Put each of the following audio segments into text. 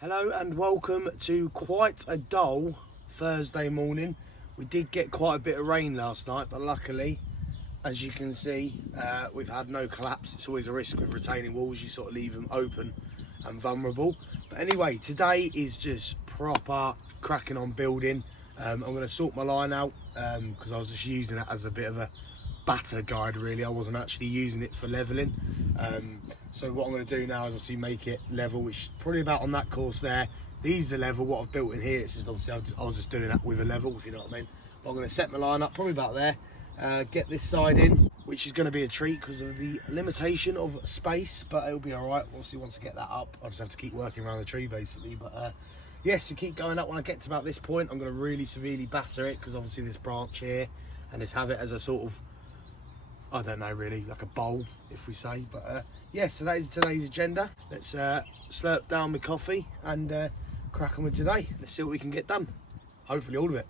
Hello and welcome to quite a dull Thursday morning. We did get quite a bit of rain last night, but luckily, as you can see, we've had no collapse. It's always a risk with retaining walls, you sort of leave them open and vulnerable. But anyway, today is just proper cracking on building. I'm going to sort my line out because I was just using it as a bit of a batter guide really. I wasn't actually using it for leveling. So what I'm going to do now is obviously make it level, which is probably about on that course there. These are level. What I've built in here, it's just obviously I was just doing that with a level, if you know what I mean. But I'm going to set my line up probably about there, get this side in, which is going to be a treat because of the limitation of space, but it'll be all right. Obviously once I get that up, I'll just have to keep working around the tree basically. But yes, to keep going up, when I get to about this point, I'm going to really severely batter it because obviously this branch here, and just have it as a sort of, I don't know really, like a bowl, if we say. But yeah, so that is today's agenda. Let's slurp down my coffee and crack on with today. Let's see what we can get done. Hopefully all of it.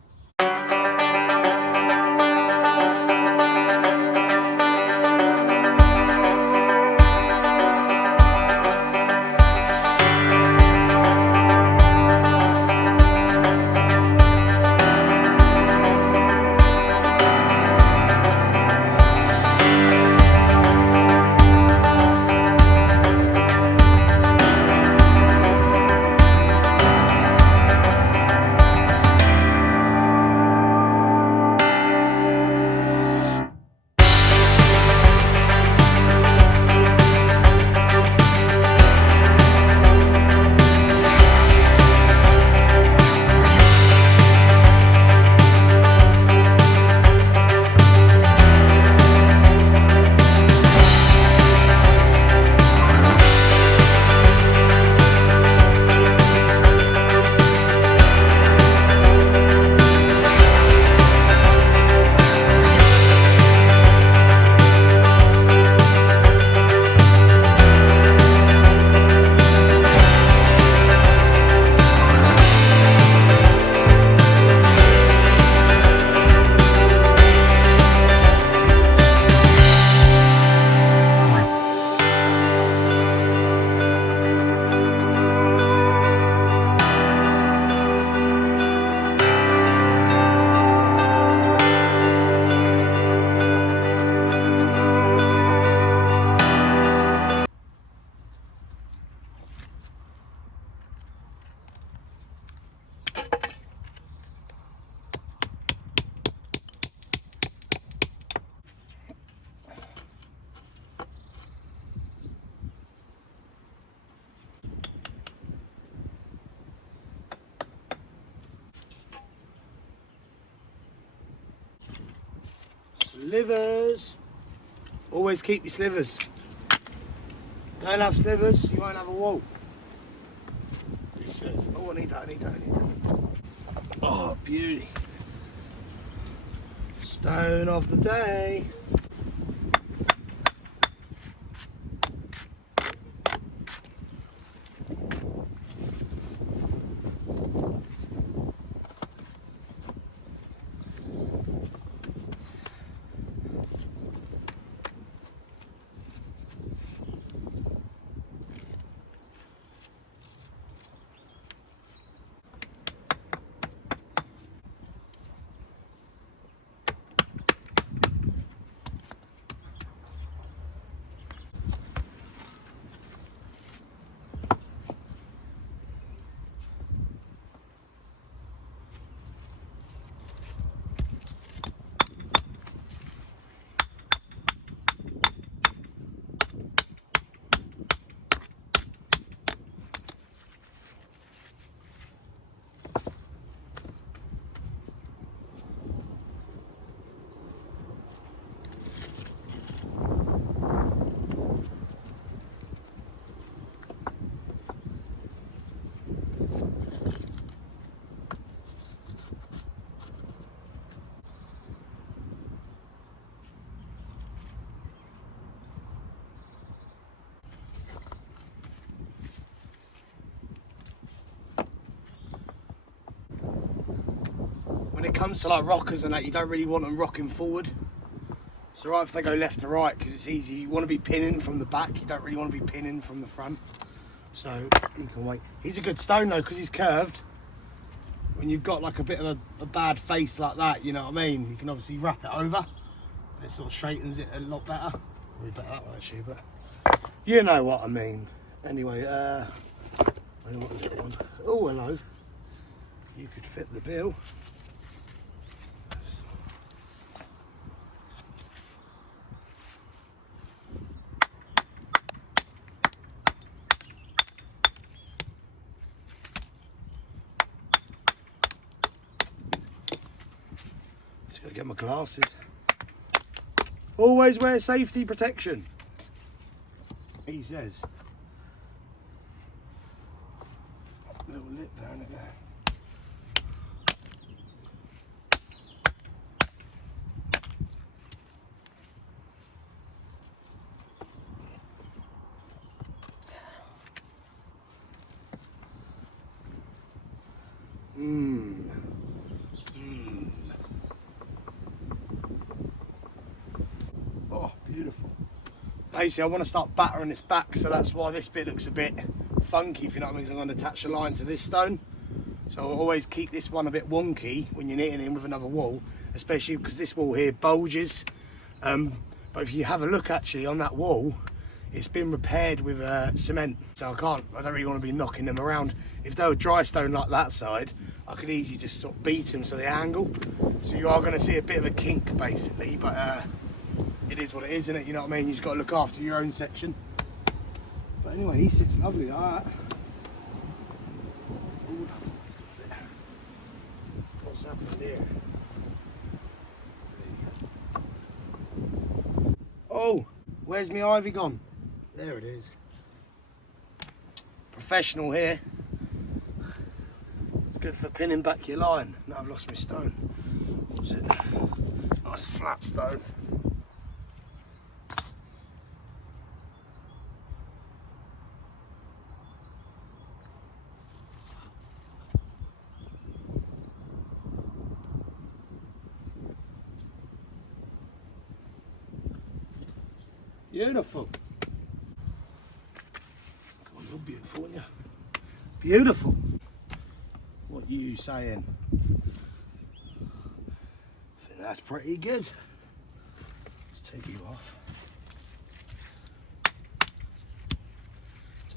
Slivers. Always keep your slivers. Don't have slivers, you won't have a wall. Oh, I need that, I need that, I need that. Oh, beauty. Stone of the day. When it comes to like rockers and that, you don't really want them rocking forward. It's alright if they go left to right because it's easy. You want to be pinning from the back, you don't really want to be pinning from the front. so he can wait. He's a good stone though because he's curved. When you've got like a bit of a bad face like that, you know what I mean, you can obviously wrap it over and it sort of straightens it a lot better. Probably better that way actually, but you know what I mean. Anyway, what was it one? Oh, hello. You could fit the bill. Just gotta get my glasses. Always wear safety protection, he says. Little lip down it there. Oh, beautiful. Basically, I want to start battering this back, so that's why this bit looks a bit funky, if you know what I mean. So I'm going to attach a line to this stone. So I'll always keep this one a bit wonky when you're knitting in with another wall, especially because this wall here bulges. But if you have a look actually on that wall, it's been repaired with cement. So I don't really want to be knocking them around. If they were dry stone like that side, I could easily just sort of beat them so they angle. So you are going to see a bit of a kink basically, but it is what it is, isn't it? You know what I mean? You've just got to look after your own section. But anyway, he sits lovely like that. Ooh, that's got a bit. What's happening there? Oh, where's my ivy gone? There it is. Professional here. It's good for pinning back your line. Now I've lost my stone. What's it? Nice flat stone. Beautiful. Come on, you're beautiful, aren't you? Beautiful. What are you saying? I think that's pretty good. Let's take you off.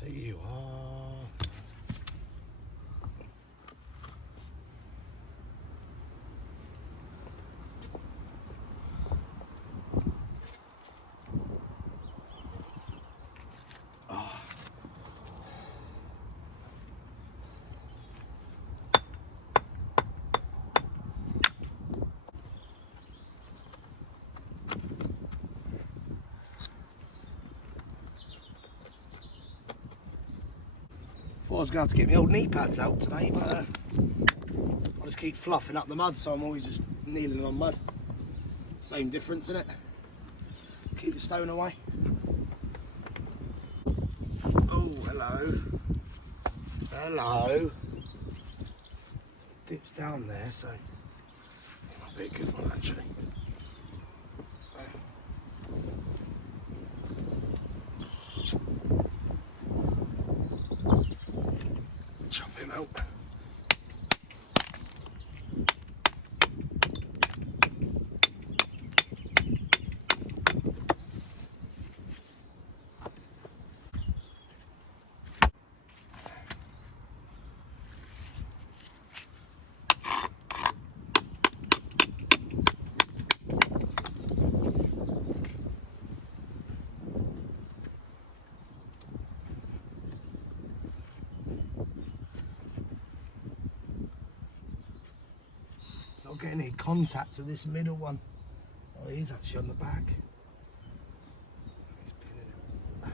Take you off. I was going to have to get my old knee pads out today, but I just keep fluffing up the mud, so I'm always just kneeling on mud. Same difference, isn't it? Keep the stone away. Oh, hello. Hello. Dips down there, so it might be a good one actually. Chop him out. Not getting any contact with this middle one. Oh, he's actually on the back. He's pinning him.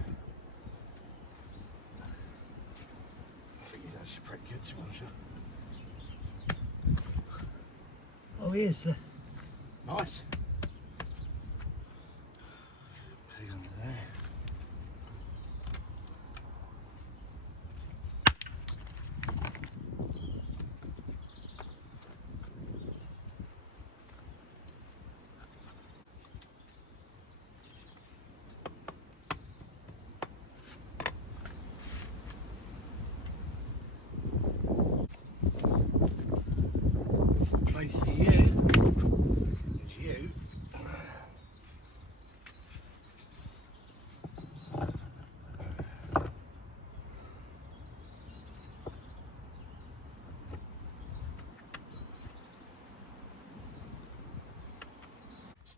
I think he's actually pretty good to be honest. Oh, he is. Nice. Peg under there.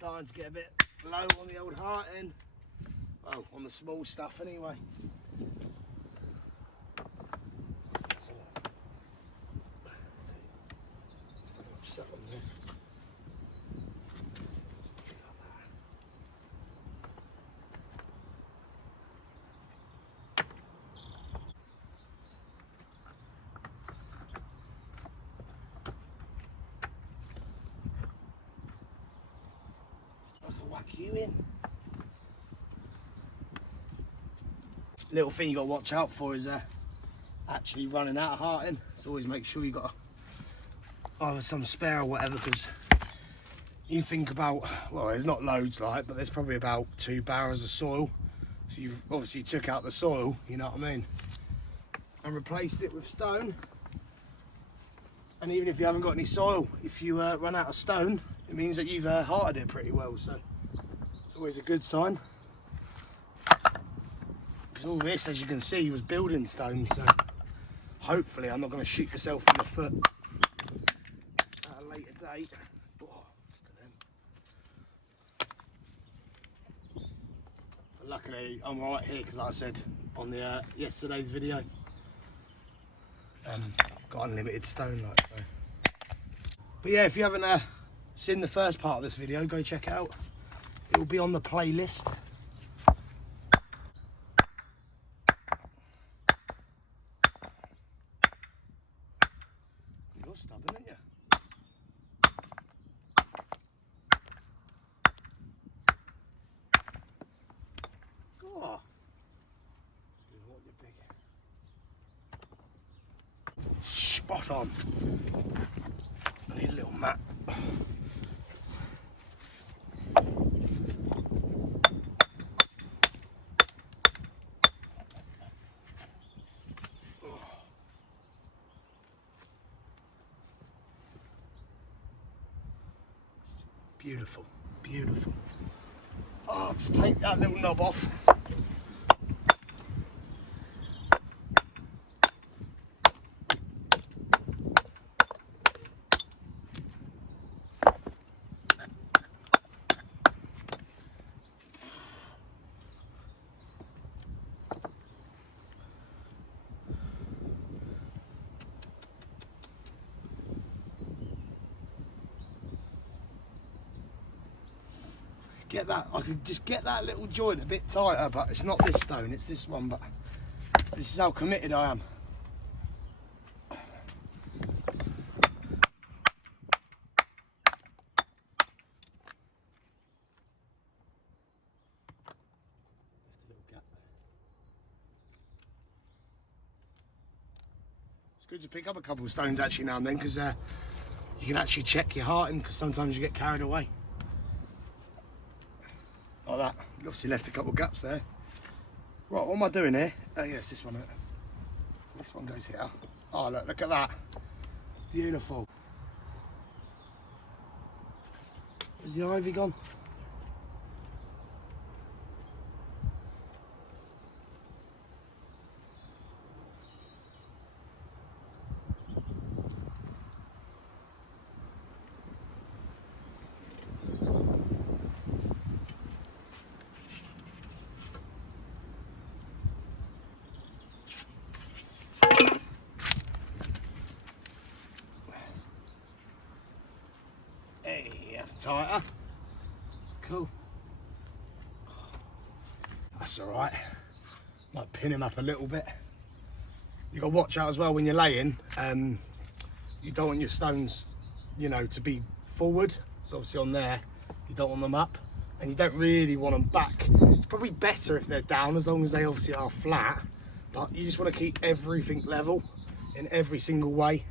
starting to get a bit low on the old hearting. Well, on the small stuff anyway. Whack you in. Little thing you got to watch out for is actually running out of hearting. So always make sure you got either some spare or whatever, because you think about, well, there's not loads like, but there's probably about 2 barrels of soil. So you've obviously took out the soil, you know what I mean, and replaced it with stone. And even if you haven't got any soil, if you run out of stone, it means that you've hearted it pretty well. So it's always a good sign. All this, as you can see, was building stone, so hopefully I'm not going to shoot myself in the foot at a later date. Oh, but luckily I'm right here, because like I said on the yesterday's video, got unlimited stone, like so. But yeah, if you haven't seen the first part of this video, go check it out. It will be on the playlist. You're stubborn, aren't you? Oh. Spot on. I need a little mat. Beautiful, beautiful. Oh, let's take that little knob off. Get that, I could just get that little joint a bit tighter, but it's not this stone, it's this one. But this is how committed I am. It's good to pick up a couple of stones actually now and then, because you can actually check your hearting, because sometimes you get carried away. Like that. Obviously left a couple of gaps there. Right, what am I doing here? Oh yes, this one. So this one goes here. Oh look at that. Beautiful. Is the ivy gone? Tighter. Cool. That's all right. Might pin him up a little bit. You got to watch out as well when you're laying. You don't want your stones, you know, to be forward. So obviously on there, you don't want them up, and you don't really want them back. It's probably better if they're down, as long as they obviously are flat. But you just want to keep everything level in every single way.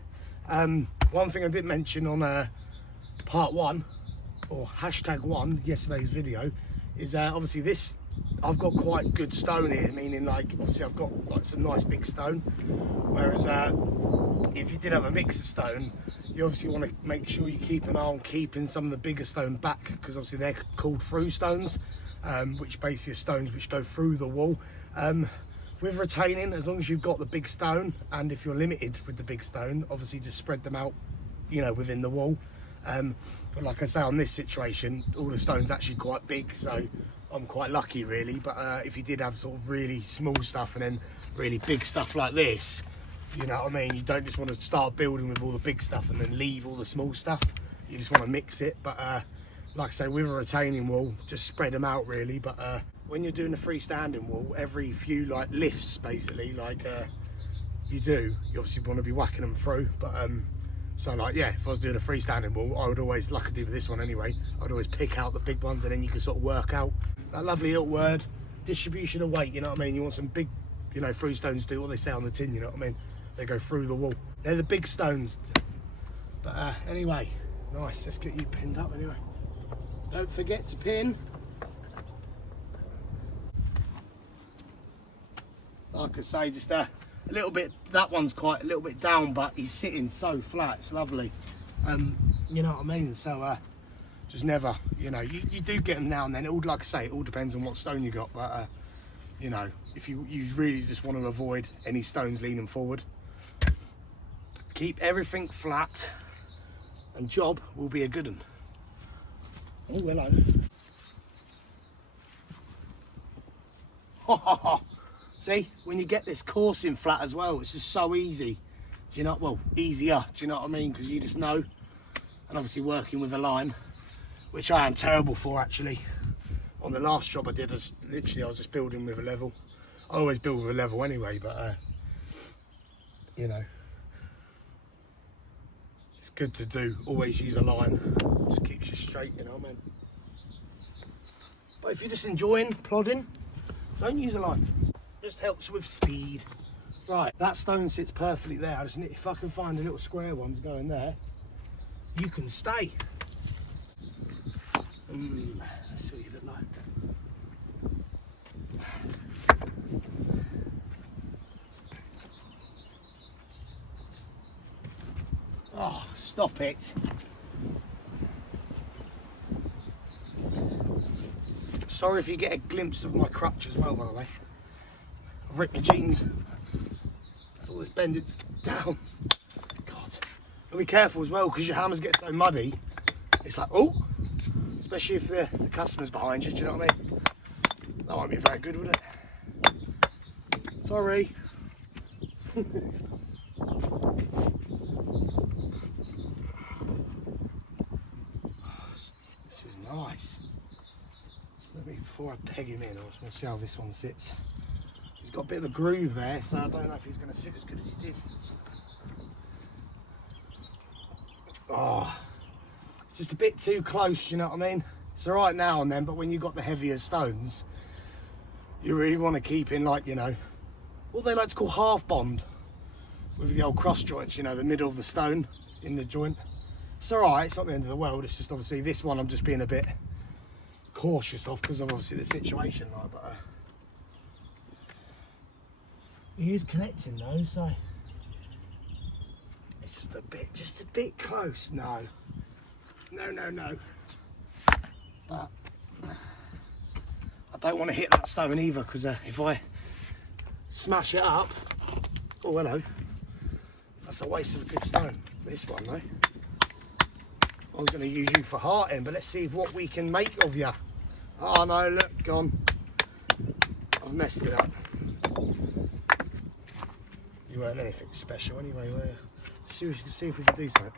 One thing I did mention on part 1, or #1, yesterday's video, is obviously this, I've got quite good stone here, meaning like obviously I've got like some nice big stone, whereas if you did have a mix of stone, you obviously want to make sure you keep an eye on keeping some of the bigger stone back, because obviously they're called through stones, which basically are stones which go through the wall. With retaining, as long as you've got the big stone, and if you're limited with the big stone, obviously just spread them out, you know, within the wall. But like I say, on this situation, all the stones actually quite big, so I'm quite lucky really. But if you did have sort of really small stuff and then really big stuff like this, you know what I mean, you don't just want to start building with all the big stuff and then leave all the small stuff. You just want to mix it. But like I say, with a retaining wall, just spread them out really. But when you're doing a freestanding wall, every few like lifts basically, like you obviously want to be whacking them through. But so like, yeah, if I was doing a freestanding wall, I would always, like I did with this one anyway, I'd always pick out the big ones, and then you can sort of work out that lovely little word, distribution of weight, you know what I mean? You want some big, you know, through stones do what they say on the tin, you know what I mean? They go through the wall. They're the big stones. But anyway, nice, let's get you pinned up anyway. Don't forget to pin. Like I say, just a little bit, that one's quite a little bit down, but he's sitting so flat, it's lovely. You know what I mean? So just never, you know, you do get them now and then. It all, like I say, it all depends on what stone you got, but you know, if you really just want to avoid any stones leaning forward, keep everything flat and job will be a good one. Oh, hello. See, when you get this coursing flat as well, it's just so easy. Do you know, well, easier, do you know what I mean? Because you just know. And obviously working with a line, which I am terrible for actually. On the last job I did, I was just building with a level. I always build with a level anyway, but you know, it's good to do. Always use a line, just keeps you straight, you know what I mean? But if you're just enjoying plodding, don't use a line. Just helps with speed. Right, that stone sits perfectly there. I just need, if I can find the little square ones going there, you can stay. Let's see what you look like. Oh, stop it. Sorry if you get a glimpse of my crutch as well, by the way. I've ripped my jeans. That's all this bended down. God. But be careful as well, because your hammers get so muddy. It's like, oh, especially if the customer's behind you, do you know what I mean? That won't be very good, would it? Sorry. This is nice. Let me, before I peg him in, I just want to see how this one sits. He's got a bit of a groove there, so I don't know if he's going to sit as good as he did. Oh, it's just a bit too close, you know what I mean? It's all right now and then, but when you've got the heavier stones, you really want to keep in, like, you know, what they like to call half bond with the old cross joints, you know, the middle of the stone in the joint. It's all right, it's not the end of the world. It's just obviously this one I'm just being a bit cautious of because of obviously the situation, like, but he is connecting though, so it's just a bit close. No. But I don't want to hit that stone either, because if I smash it up, oh hello, that's a waste of a good stone. This one though, I was going to use you for hearting, but let's see what we can make of you. Oh no, look, gone. I've messed it up. You weren't anything special anyway, were you? See if we can do something.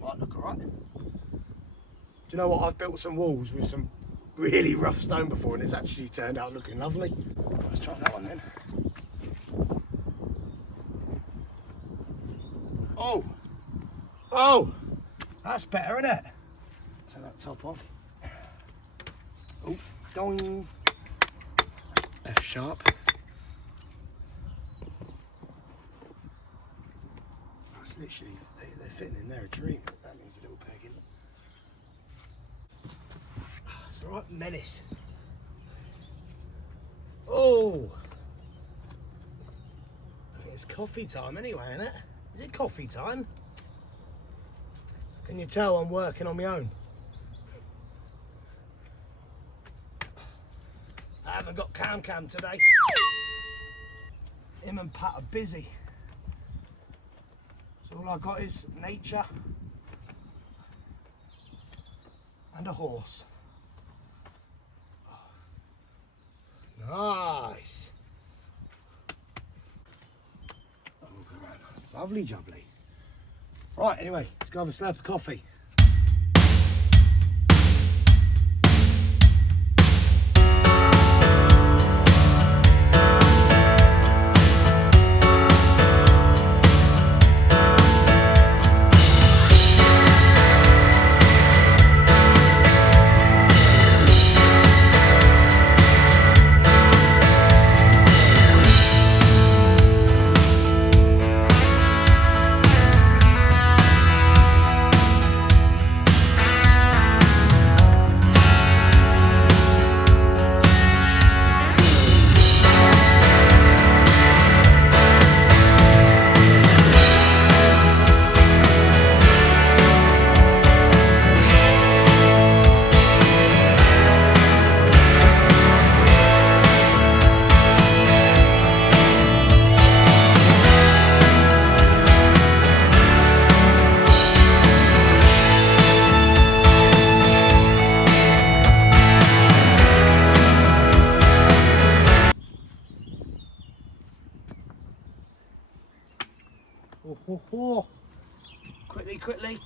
Might look alright. Do you know what? I've built some walls with some really rough stone before, and it's actually turned out looking lovely. Let's try that one then. Oh, that's better, isn't it? Take that top off. Oh, dong. F sharp. That's literally, they're fitting in there a dream. That needs a little pegging. It's all right, menace. Oh, I think it's coffee time anyway, isn't it? Is it coffee time? Can you tell I'm working on my own? I haven't got cam today. Him and Pat are busy. So all I got is nature and a horse. Nice. Oh, lovely jubbly. Right, anyway, let's go have a slurp of coffee. Oh, oh, oh. Quickly,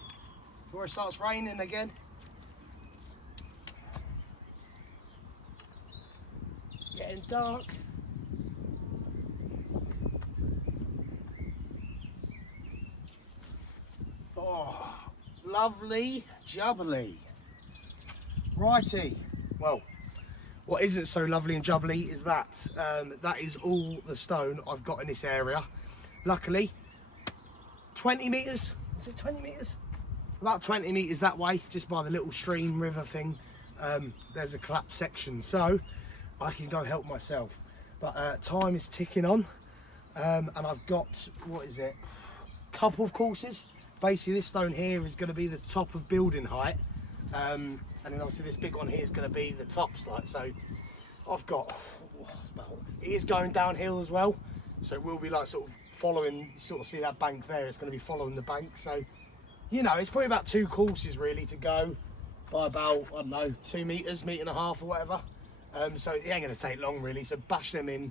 before it starts raining again. It's getting dark. Oh, lovely jubbly. Righty. Well, what isn't so lovely and jubbly is that that is all the stone I've got in this area. Luckily, 20 metres, is it 20 metres? About 20 metres that way, just by the little stream river thing. There's a collapsed section, so I can go help myself. But time is ticking on, and I've got, what is it, couple of courses. Basically this stone here is going to be the top of building height, and then obviously this big one here is going to be the tops, like, so I've got, it is going downhill as well, so it will be like sort of following, sort of see that bank there, it's going to be following the bank, so you know, it's probably about 2 courses really to go by about, I don't know, 2 metres, metre and a half or whatever, so it ain't going to take long really, so bash them in,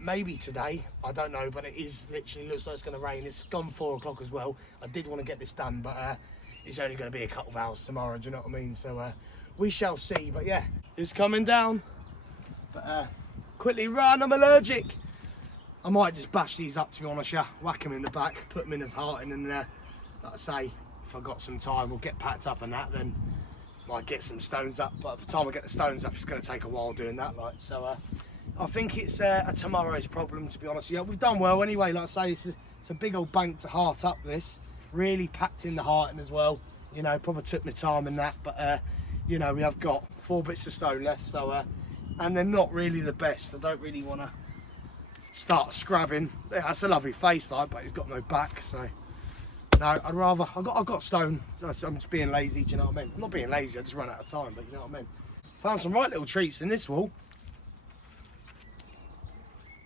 maybe today, I don't know, but it is literally, looks like it's going to rain. It's gone 4 o'clock as well. I did want to get this done, but it's only going to be a couple of hours tomorrow, do you know what I mean? So we shall see, but yeah, it's coming down, but quickly run, I'm allergic. I might just bash these up, to be honest, yeah. Whack them in the back, put them in as hearting, and like I say, if I've got some time, we'll get packed up and that, then might get some stones up. But by the time I get the stones up, it's going to take a while doing that, like. So I think it's a tomorrow's problem, to be honest. Yeah, we've done well anyway. Like I say, it's a big old bank to heart up this. Really packed in the hearting as well. You know, probably took my time in that, but you know, we have got 4 bits of stone left. So and they're not really the best. I don't really want to start scrabbing. Yeah, that's a lovely face, like, but it's got no back, so no, I'd rather, I've got stone. I'm just being lazy, do you know what I mean? I'm not being lazy, I just run out of time, but you know what I mean? Found some right little treats in this wall.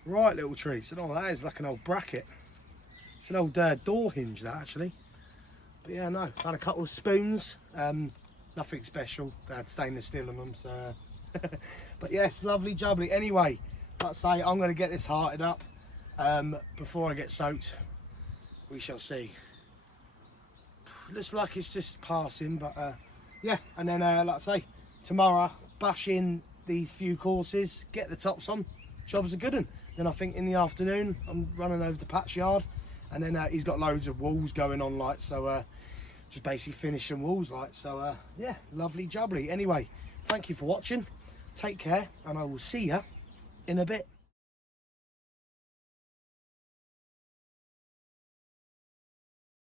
Right little treats, and all that is like an old bracket. It's an old door hinge, that, actually. But yeah, no, found a couple of spoons, nothing special. They had stainless steel on them, so but yes, lovely jubbly. Anyway, like I say, I'm going to get this hearted up before I get soaked. We shall see. Looks like it's just passing, but yeah, and then like I say, tomorrow bash in these few courses, get the tops on, job's a good one. Then I think in the afternoon I'm running over to Pat's yard, and then he's got loads of walls going on, like, so just basically finish some walls, like, so yeah, lovely jubbly. Anyway, thank you for watching, take care, and I will see you in a bit.